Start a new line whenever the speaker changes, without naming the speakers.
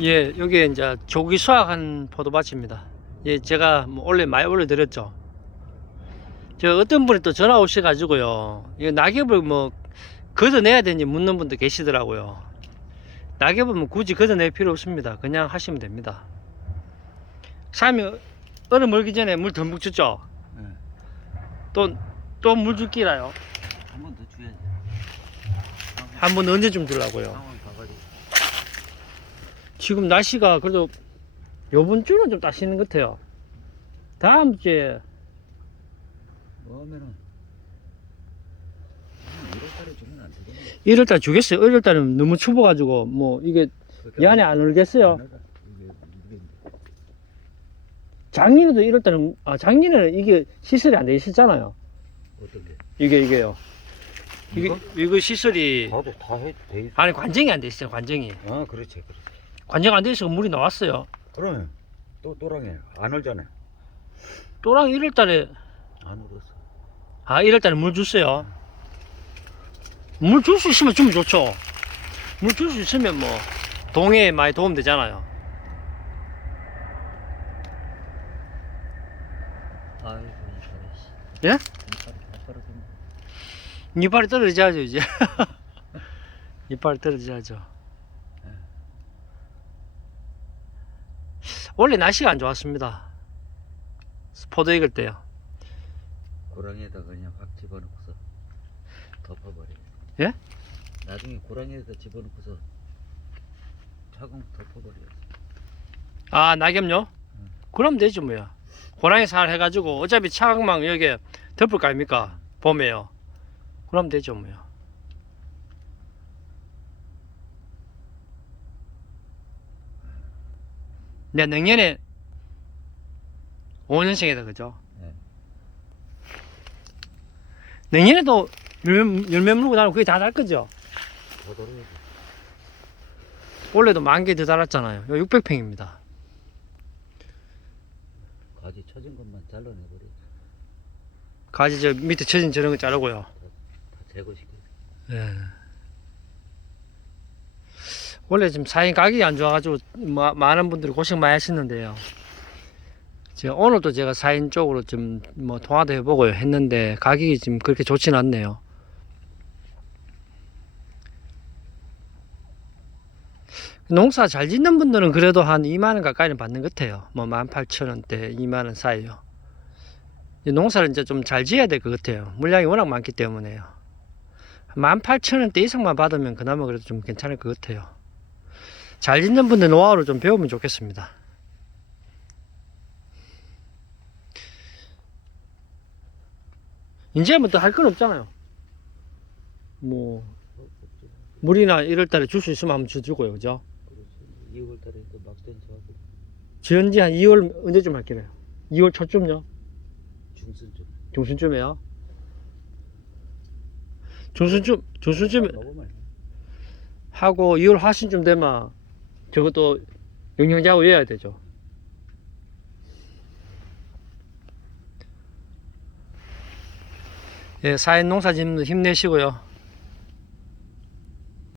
예, 여기 이제 조기 수확한 포도밭입니다. 예, 제가 뭐 원래 많이 올려드렸죠. 저 어떤 분이 또 전화 오셔가지고요. 이 낙엽을 뭐 걷어내야 되는지 묻는 분도 계시더라고요. 낙엽은 뭐 굳이 걷어낼 필요 없습니다. 그냥 하시면 됩니다. 삶이 얼음 멀기 전에 물 듬뿍 줬죠.
네.
또또 물 줄기라요.
한 번 더 줘야지.
한 번 언제쯤 주려고요. 지금 날씨가 그래도 요번 주는 좀 따시는 것 같아요. 다음 주에
뭐하면은 1월달에 주면 안 되겠네.
1월달 주겠어요. 1월달은 너무 추워가지고 뭐 이게 이 안에 안
이게
작년에도 1월달은 아 작년에는 이게 시설이 안 돼 있었잖아요.
어떤 게?
이게 이게요. 이게
이거?
이거 시설이
다돼 있어.
아니 관정이 안 돼 있어요. 관정이
아 그렇지 그렇지.
관정 안돼 있어 물이 나왔어요.
그러면 또 또랑해 안 얼잖아.
또랑 1월 달에
안 얼었어.
아 1월 달에 물 줬어요. 물 줄 수 있으면 주면 좋죠. 물 줄 수 있으면 뭐 동해에 많이 도움 되잖아요.
아이고 이빨이.
예?
이빨이 다 떨어졌네.
이빨이 떨어져야죠 이제. 이빨이 떨어져야죠. 원래 날씨가 안 좋았습니다. 포도 익을 때요.
고랑에다 그냥 확 집어넣고서 덮어버려.
예?
나중에 고랑에다 집어넣고서 차공 덮어버려.
아 낙엽요?
응.
그럼 되죠 뭐야. 호랑이 살 해가지고 어차피 차광망 여기에 덮을 거 아닙니까? 봄에요. 그럼 되죠 뭐야. 내 내년에 5년생이다 그죠?
네.
내년에도 열매, 열매 물고 나면 그게 다 달 거죠? 원래도 만 개 더 달았잖아요. 600평입니다.
가지 쳐진 것만 잘라내버려.
가지 저 밑에 쳐진 저런 거 자르고요.
다 제거시켜.
예. 원래 지금 사인 가격이 안 좋아가지고 마- 많은 분들이 고생 많이 하셨는데요. 제가 오늘도 제가 사인 쪽으로 좀 뭐 통화도 해보고 했는데 가격이 지금 그렇게 좋진 않네요. 농사 잘 짓는 분들은 그래도 한 2만원 가까이는 받는 것 같아요. 뭐 18,000원대, 2만원 사이요. 이 농사를 이제 좀 잘 지어야 될 것 같아요. 물량이 워낙 많기 때문에요. 18,000원대 이상만 받으면 그나마 그래도 좀 괜찮을 것 같아요. 잘 짓는 분들 노하우를 좀 배우면 좋겠습니다. 이제 뭐 또 할 건 없잖아요. 뭐 물이나 이럴 달에 줄 수 있으면 한번 주고요, 그죠?
그렇지. 2월 달에 또 막전차하고
지은지 한 2월 언제쯤 할게요? 2월 초쯤요?
중순쯤.
중순쯤에요? 중순쯤 중순쯤. 하고 2월 하순쯤 되면 저것도 외워야 되죠. 예, 사인 농사 짓는 힘내시고요.